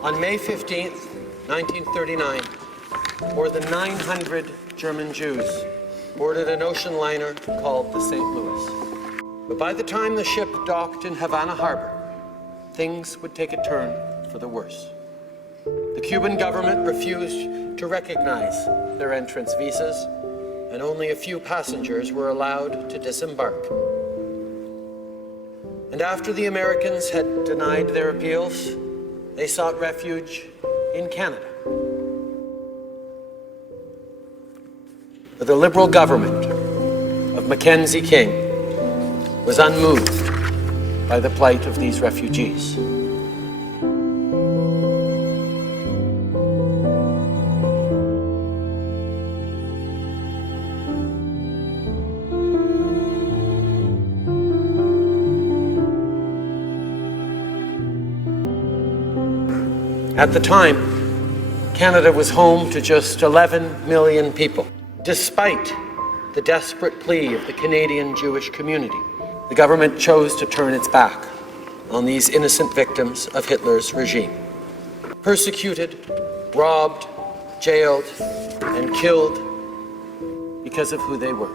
On May 15th, 1939, more than 900 German Jews boarded an ocean liner called the St. Louis. But by the time the ship docked in Havana Harbor, things would take a turn for the worse. The Cuban government refused to recognize their entrance visas, and only a few passengers were allowed to disembark. And after the Americans had denied their appeals, they sought refuge in Canada. But the Liberal government of Mackenzie King was unmoved by the plight of these refugees. At the time, Canada was home to just 11 million people. Despite the desperate plea of the Canadian Jewish community, the government chose to turn its back on these innocent victims of Hitler's regime. Persecuted, robbed, jailed, and killed because of who they were.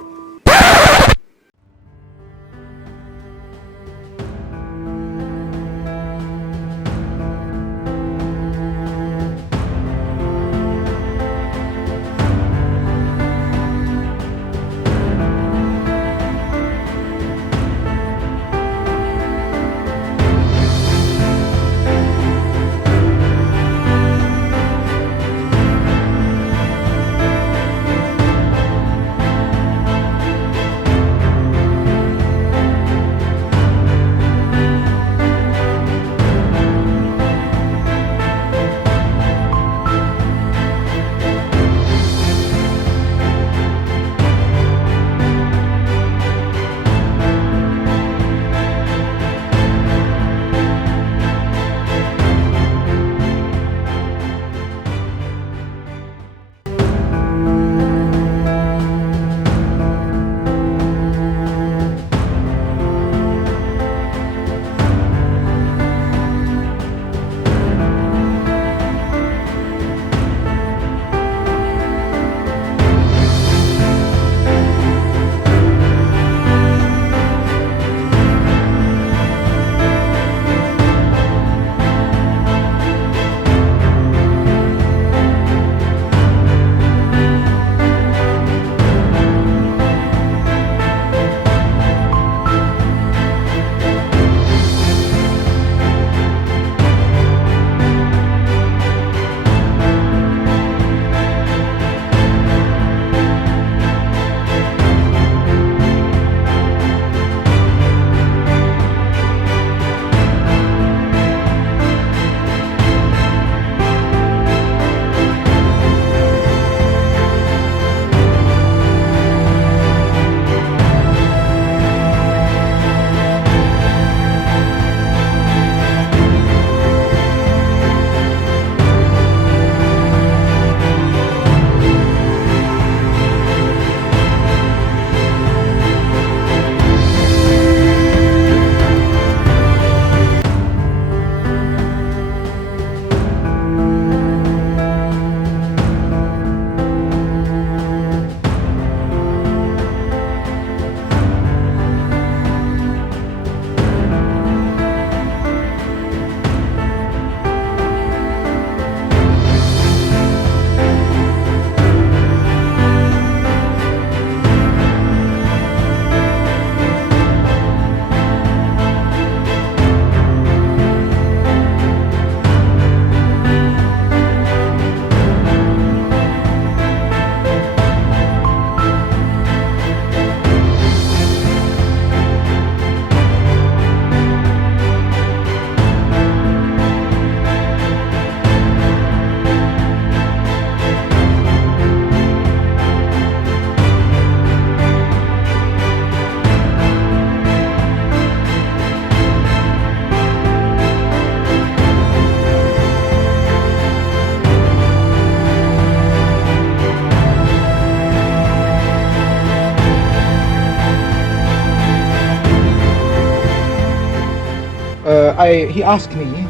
he asked me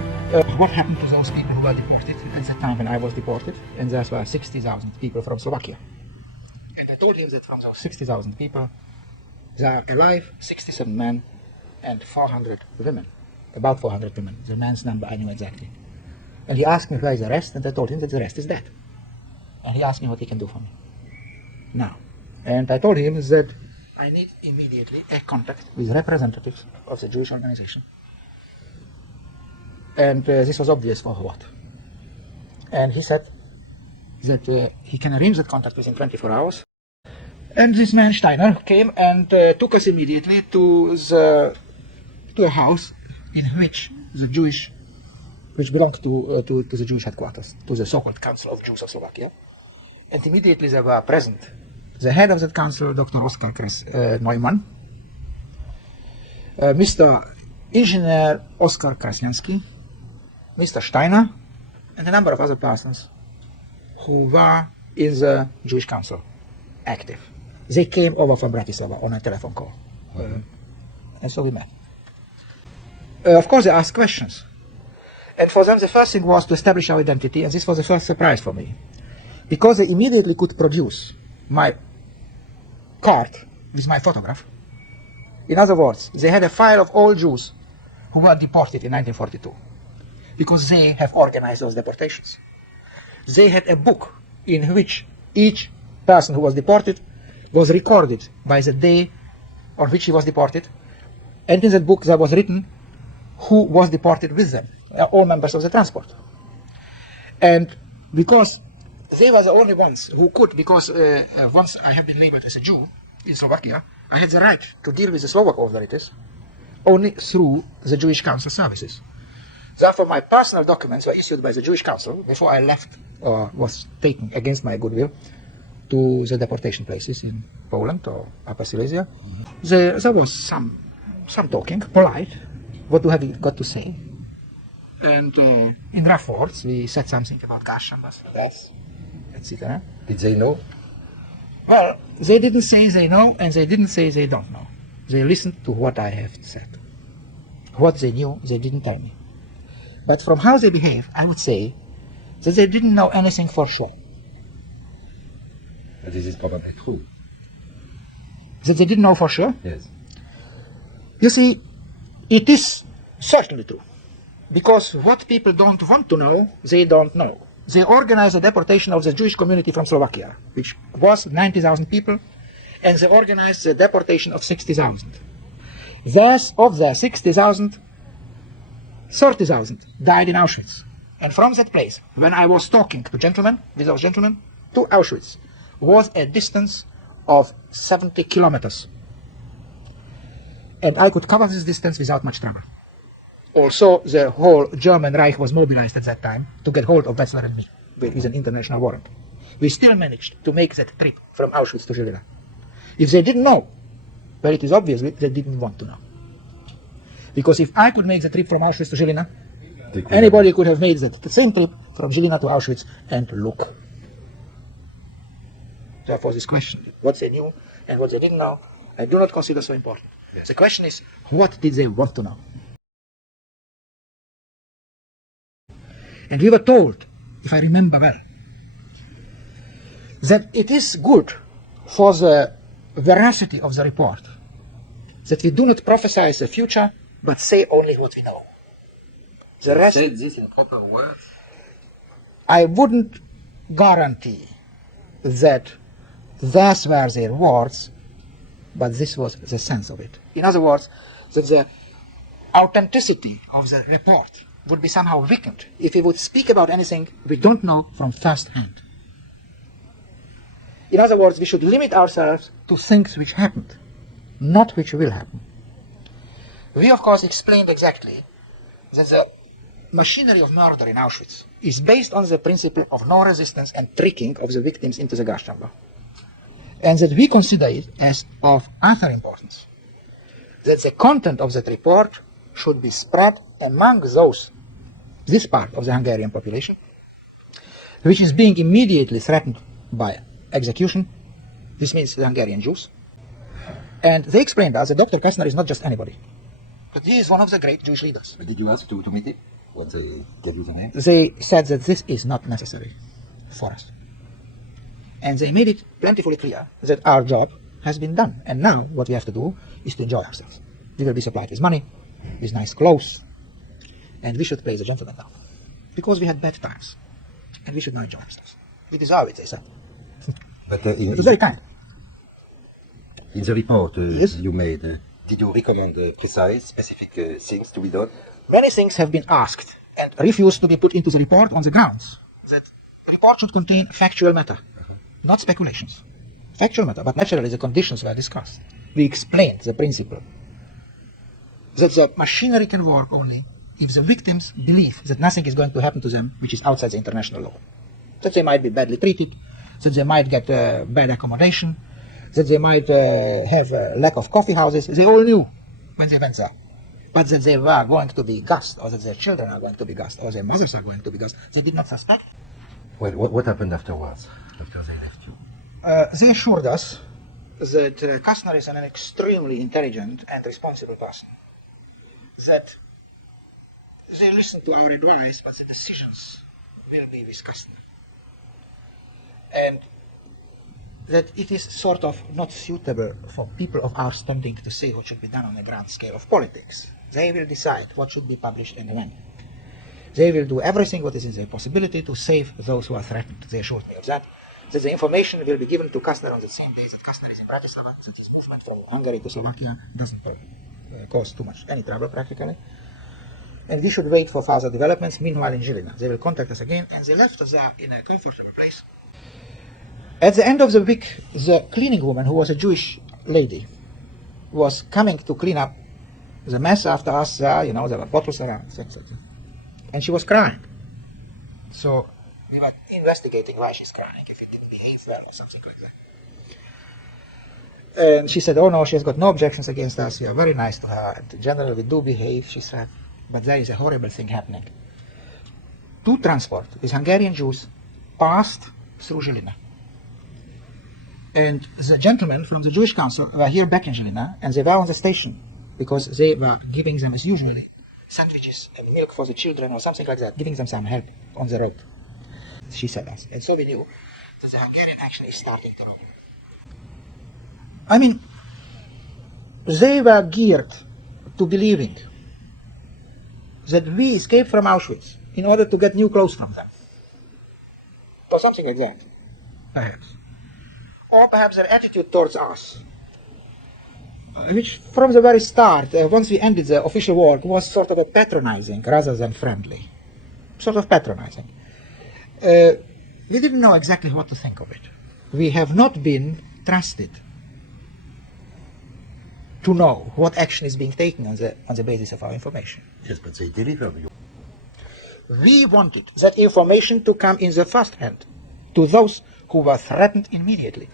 what happened to those people who were deported at the time when I was deported, and there were 60,000 people from Slovakia. And I told him that from those 60,000 people, there are alive 67 men and 400 women, about 400 women. The man's number I knew exactly. And he asked me where is the rest, and I told him that the rest is dead. And he asked me what he can do for me now. And I told him that I need immediately a contact with representatives of the Jewish organization. And this was obvious for what. And he said that he can arrange that contact within 24 hours. And this man Steiner came and took us immediately to a house in which the Jewish, which belonged to the Jewish headquarters, to the so-called Council of Jews of Slovakia. And immediately there were present the head of that council, Dr. Oskar Neumann, Mr. Engineer Oskar Krasnianski, Mr. Steiner, and a number of other persons who were in the Jewish Council active. They came over from Bratislava on a telephone call. And so we met. Of course, they asked questions. And for them, the first thing was to establish our identity, and this was the first surprise for me. Because they immediately could produce my card with my photograph. In other words, they had a file of all Jews who were deported in 1942. Because they have organized those deportations. They had a book in which each person who was deported was recorded by the day on which he was deported, and in that book there was written who was deported with them, all members of the transport. And because they were the only ones who could, because once I have been labeled as a Jew in Slovakia, I had the right to deal with the Slovak authorities only through the Jewish Council services. Therefore, my personal documents were issued by the Jewish Council before I left or was taken against my goodwill to the deportation places in Poland or Upper Silesia. There was some talking, polite. What do have you got to say? And in rough words, we said something about gas chambers, gas, etc. Did they know? Well, they didn't say they know, and they didn't say they don't know. They listened to what I have said. What they knew, they didn't tell me. But from how they behave, I would say that they didn't know anything for sure. But this is probably true. That they didn't know for sure? Yes. You see, it is certainly true. Because what people don't want to know, they don't know. They organized the deportation of the Jewish community from Slovakia, which was 90,000 people, and they organized the deportation of 60,000. Thus, of the 60,000, 30,000 died in Auschwitz. And from that place, when I was talking to gentlemen, with those gentlemen, to Auschwitz, was a distance of 70 kilometers. And I could cover this distance without much trouble. Also, the whole German Reich was mobilized at that time to get hold of Wetzler and me with an international warrant. We still managed to make that trip from Auschwitz to Žilina. If they didn't know, well, it is obviously they didn't want to know. Because if I could make the trip from Auschwitz to Žilina, anybody could have made the same trip from Žilina to Auschwitz and look. Therefore, this question, what they knew and what they didn't know, I do not consider so important. Yes. The question is, what did they want to know? And we were told, if I remember well, that it is good for the veracity of the report that we do not prophesy the future, but say only what we know. The rest, Said this in proper words? I wouldn't guarantee that thus were their words, but this was the sense of it. In other words, that the authenticity of the report would be somehow weakened if we would speak about anything we don't know from first hand. In other words, we should limit ourselves to things which happened, not which will happen. We, of course, explained exactly that the machinery of murder in Auschwitz is based on the principle of no resistance and tricking of the victims into the gas chamber. And that we consider it as of utter importance. That the content of that report should be spread among this part of the Hungarian population, which is being immediately threatened by execution. This means the Hungarian Jews. And they explained us that Dr. Kastner is not just anybody, but he is one of the great Jewish leaders. But did you ask to meet him? What gave you the name? They said that this is not necessary for us. And they made it plentifully clear that our job has been done. And now what we have to do is to enjoy ourselves. We will be supplied with money, with nice clothes, and we should play the gentleman now. Because we had bad times. And we should now enjoy ourselves. We deserve it, they said. But It was very kind. in the report Yes. you made, did you recommend precise, specific things to be done? Many things have been asked and refused to be put into the report on the grounds that the report should contain factual matter, not speculations. Factual matter, but naturally the conditions were discussed. We explained the principle that the machinery can work only if the victims believe that nothing is going to happen to them which is outside the international law. That they might be badly treated, that they might get bad accommodation, that they might have a lack of coffee houses. They all knew when they went there. But that they were going to be gassed, or that their children are going to be gassed, or their mothers are going to be gassed, they did not suspect. Well, what happened afterwards, after they left you? They assured us that Kastner is an extremely intelligent and responsible person. That they listened to our advice, but the decisions will be with Kastner. And that it is sort of not suitable for people of our standing to say what should be done on a grand scale of politics. They will decide what should be published and when. They will do everything what is in their possibility to save those who are threatened. They assured me of that. That the information will be given to Kastner on the same day that Kastner is in Bratislava, that his movement from Hungary to Slovakia doesn't cause too much any trouble practically. And we should wait for further developments. Meanwhile in Žilina, they will contact us again, and they left us there in a comfortable place. At the end of the week, the cleaning woman, who was a Jewish lady, was coming to clean up the mess after us there, there were bottles around, etc. And she was crying. So we were investigating why she's crying, if it didn't behave well or something like that. And she said, oh no, she has got no objections against us, we are very nice to her, and in general we do behave, she said, but there is a horrible thing happening. Two transport with Hungarian Jews passed through Žilina. And the gentlemen from the Jewish Council were here back in Žilina, and they were on the station, because they were giving them, as usually, sandwiches and milk for the children or something like that, giving them some help on the road. She said us. And so we knew that the Hungarian action is starting to roll. I mean, they were geared to believing that we escaped from Auschwitz in order to get new clothes from them. Or something like that, perhaps. Or perhaps their attitude towards us, which from the very start, once we ended the official work, was sort of a patronizing rather than friendly. Sort of patronizing. We didn't know exactly what to think of it. We have not been trusted to know what action is being taken on the basis of our information. Yes, but they delivered you. We wanted that information to come in the first hand to those who were threatened immediately.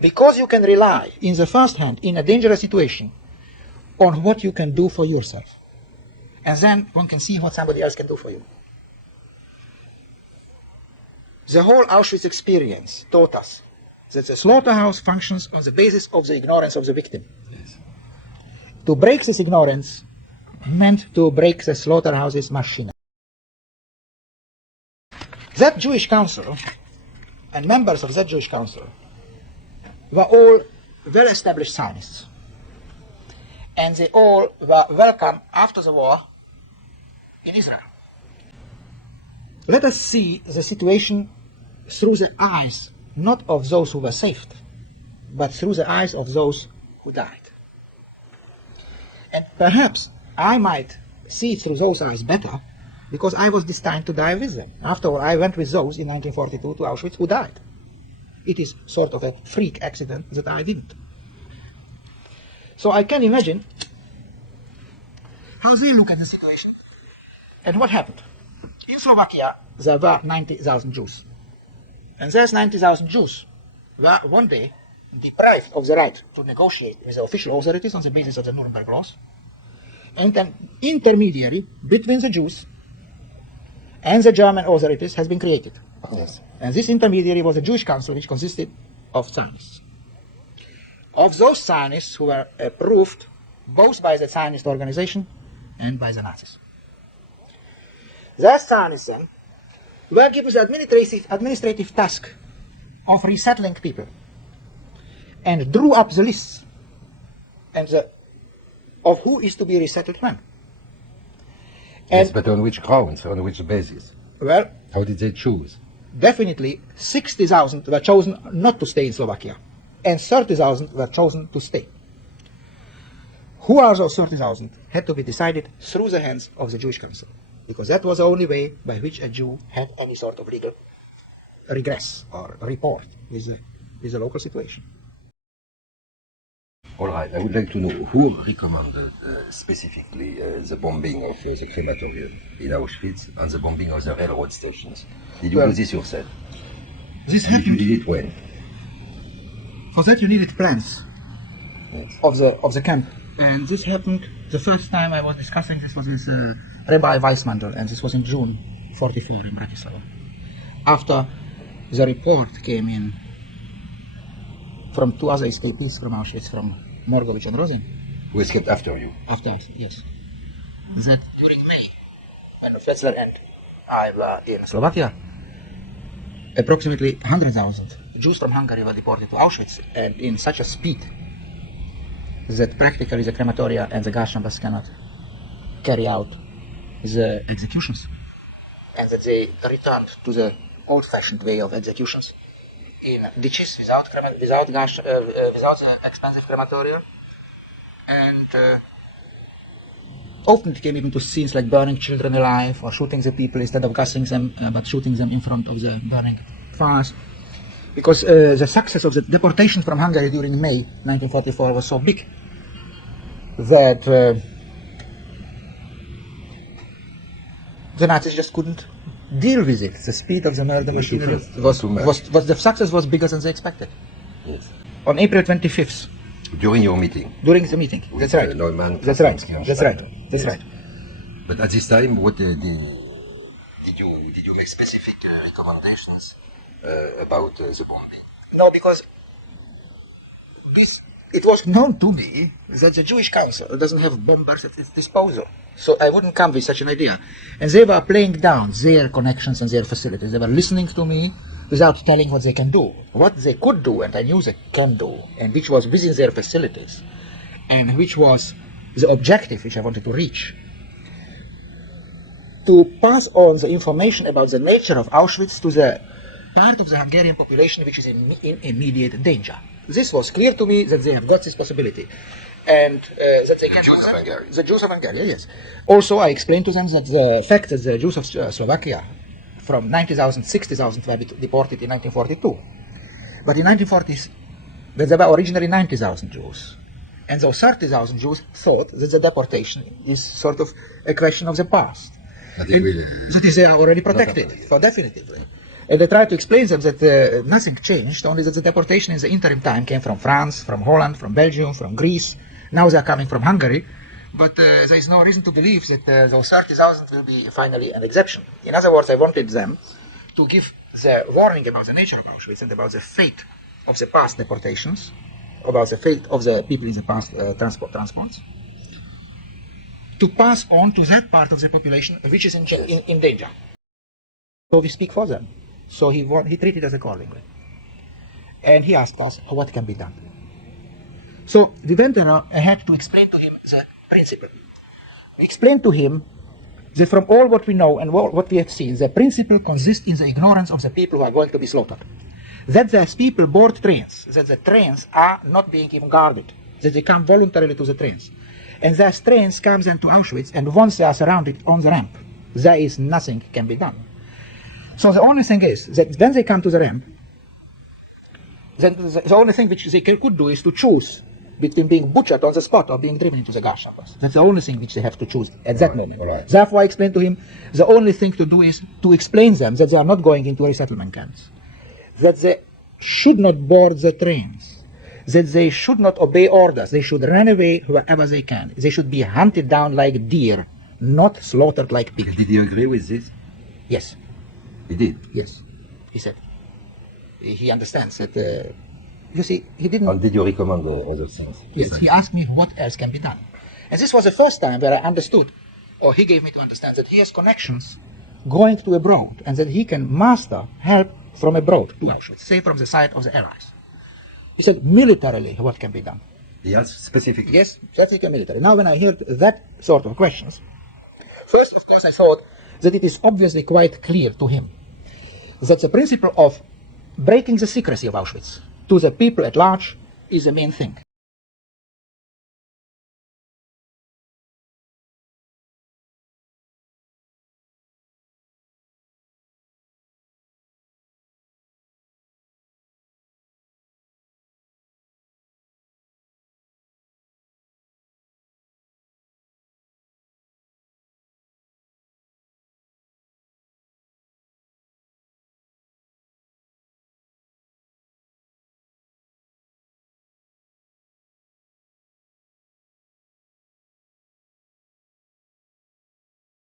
Because you can rely in the first hand, in a dangerous situation, on what you can do for yourself. And then one can see what somebody else can do for you. The whole Auschwitz experience taught us that the slaughterhouse functions on the basis of the ignorance of the victim. Yes. To break this ignorance meant to break the slaughterhouse's machine. That Jewish council and members of that Jewish council were all well-established Zionists. And they all were welcome after the war in Israel. Let us see the situation through the eyes, not of those who were saved, but through the eyes of those who died. And perhaps I might see it through those eyes better, because I was destined to die with them. After all, I went with those in 1942 to Auschwitz who died. It is sort of a freak accident that I didn't. So I can imagine how they look at the situation and what happened. In Slovakia, there were 90,000 Jews. And those 90,000 Jews were one day deprived of the right to negotiate with the official authorities on the basis of the Nuremberg laws. And an intermediary between the Jews and the German authorities has been created. Yes. And this intermediary was a Jewish council which consisted of Zionists. Of those Zionists who were approved both by the Zionist organization and by the Nazis. their Zionism were given the administrative task of resettling people and drew up the lists of who is to be resettled when. Yes, but on which grounds, on which basis? Well, How did they choose? definitely 60,000 were chosen not to stay in Slovakia, and 30,000 were chosen to stay. Who are those 30,000 had to be decided through the hands of the Jewish Council, because that was the only way by which a Jew had any sort of legal regress or report with the local situation. All right, I would like to know who recommended specifically the bombing of the crematorium in Auschwitz and the bombing of the railroad stations. Did you Well, do this yourself? This And you happened. did it when? For that you needed plans Yes. of the camp. And this happened the first time I was discussing this was with Rabbi Weissmandl, and this was in June 44 in Bratislava. After the report came in from two other escapees from Auschwitz, from Morgovich and Rosin, Who escaped after you? after us, yes, that during May, when Fetzler and I were in Slovakia, approximately 100,000 Jews from Hungary were deported to Auschwitz, and in such a speed that practically the crematoria and the gas chambers cannot carry out the executions, and that they returned to the old-fashioned way of executions in ditches without the expensive crematoria, and often it came even to scenes like burning children alive or shooting the people instead of gassing them, but shooting them in front of the burning fires. Because the success of the deportation from Hungary during May 1944 was so big that the Nazis just couldn't deal with it. The speed of the murder machinery was the success was bigger than they expected. Yes. On April 25th, During your meeting? during the meeting, With, that's right. Neumann, That's right. Krasinski and That's right. Steiner. That's Yes. right. But at this time, what did you make specific recommendations about the bombing? No, because it was known to me that the Jewish Council doesn't have bombers at its disposal. So I wouldn't come with such an idea. And they were playing down their connections and their facilities. They were listening to me without telling what they can do. What they could do, and I knew they can do, and which was within their facilities, and which was the objective which I wanted to reach, to pass on the information about the nature of Auschwitz to the part of the Hungarian population which is in immediate danger. This was clear to me that they have got this possibility, and that they can Jews do of that. Hungary. The Jews of Hungary, yes. Also, I explained to them that the fact that the Jews of Slovakia, from 90,000, 60,000 were deported in 1942, but in 1940s, there were originally 90,000 Jews. And those 30,000 Jews thought that the deportation is sort of a question of the past. That they will, That is, they are already protected for definitively. And I tried to explain them that nothing changed, only that the deportation in the interim time came from France, from Holland, from Belgium, from Greece. Now they are coming from Hungary. But there is no reason to believe that those 30,000 will be finally an exception. In other words, I wanted them to give the warning about the nature of Auschwitz and about the fate of the past deportations, about the fate of the people in the past transports, to pass on to that part of the population which is in danger. So we speak for them. So he treated us accordingly. And he asked us what can be done. So we went ahead to explain to him the principle. We explained to him that from all what we know and what we have seen, the principle consists in the ignorance of the people who are going to be slaughtered. That there's people board trains, that the trains are not being even guarded, that they come voluntarily to the trains. And those trains comes into Auschwitz, and once they are surrounded on the ramp, there is nothing can be done. So the only thing is that when they come to the ramp, then the only thing which they could do is to choose between being butchered on the spot or being driven into the gas chambers. That's the only thing which they have to choose at that moment. Right. Therefore, I explained to him the only thing to do is to explain them that they are not going into resettlement camps, that they should not board the trains, that they should not obey orders, they should run away wherever they can, they should be hunted down like deer, not slaughtered like pigs. did you agree with this? Yes. He did. Yes, he said. He understands that, you see, he didn't... And did you recommend other things? Yes, he asked me what else can be done. And this was the first time where I understood, or he gave me to understand, that he has connections going to abroad and that he can muster help from abroad to Auschwitz, say from the side of the Allies. He said, militarily, what can be done? Yes, specifically. Yes, strategic military. Now, when I heard that sort of questions, first, of course, I thought that it is obviously quite clear to him that the principle of breaking the secrecy of Auschwitz to the people at large is the main thing.